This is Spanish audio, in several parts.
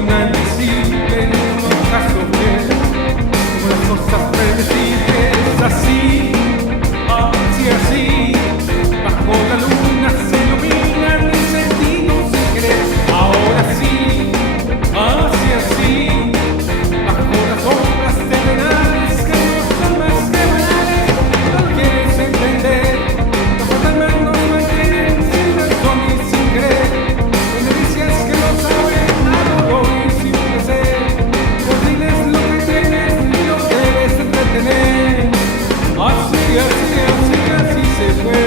luna invisible en un ocaso fiel, como las cosas predecibles, así, así, bajo la luna se iluminan mis sentidos sin querer, ahora sí, así, bajo las sombras terrenales que no son más que banales, no lo quieres entender, los fantasmas nos mantienen sin razón y sin querer, donde dices que no saben algo y sin placer, pues diles lo que tienes y lo debes entretener, así se fue,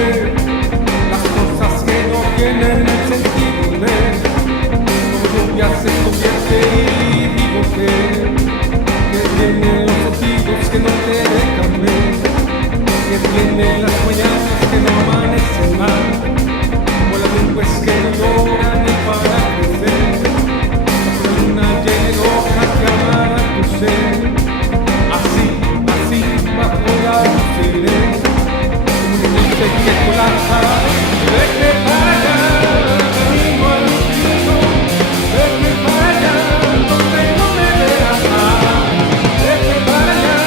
las cosas que no tienen el sentido de, como lluvia se convierte y digo que tienen los ojitos que no te dejan ver, que tienen las mañanas que no amanecen mal, como las nubes que no lloran ni para crecer, bajo la luna llena de hojas que amará tu ser, así, bajo la luz iré, como un dulce que colapsa, vete para allá, camino al infinito, vete para allá, donde no me veas más, vete para allá,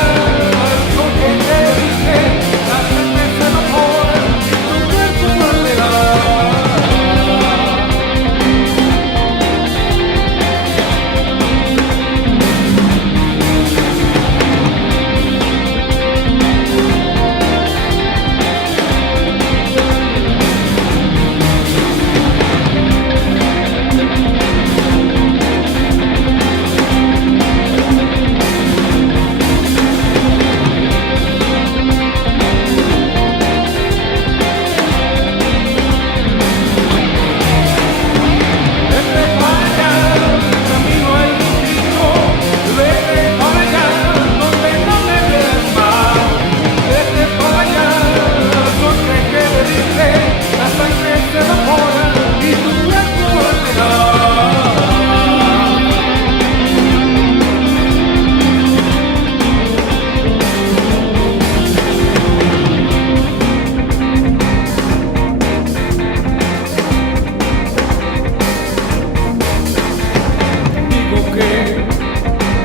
al sol que te dije, la sangre se evapora y tu cuerpo arderá.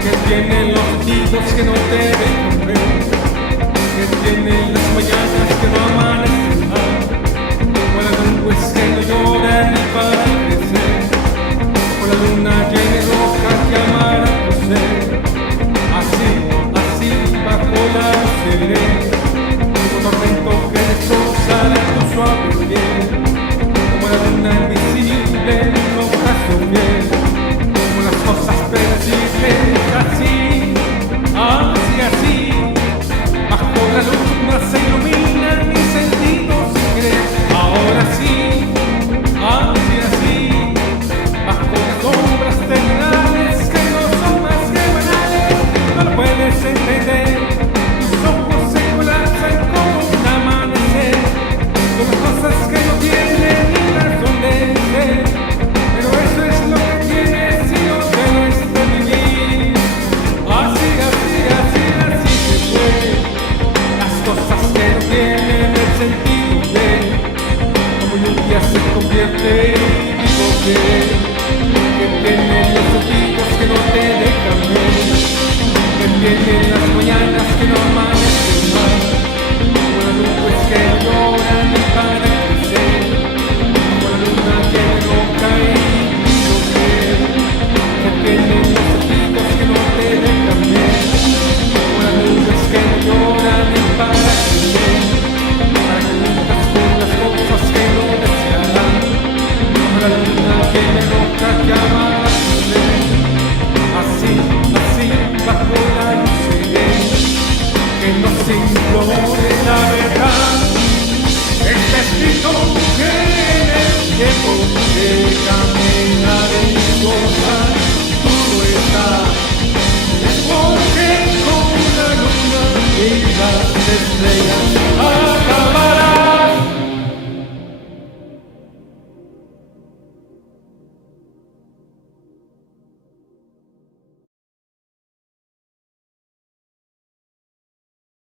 Que tienen los ojitos que no te dejan ver, que tienen las mañanas que no amanecen mal, como las nubes que no lloran ni para crecer, como la luna llena de hojas que amará tu ser, así, bajo la luz iré, como tormento que destrozará tu suave piel, como la luna invisible en un ocaso fiel, como las cosas predecibles, así, bajo la luna se iluminan mis sentidos sin querer, ahora sí, así, bajo las sombras terrenales que no son más que banales, no lo puedes entender, tus ojos se colapsan como un amanecer, son las cosas que no tienen ni razón de ser, pero eso es lo que tienes si no debes de vivir, así se fue, las cosas que no tienen el sentido de, como lluvia se convierte y digo que tienen los ojitos que no te dejan ver, que tienen las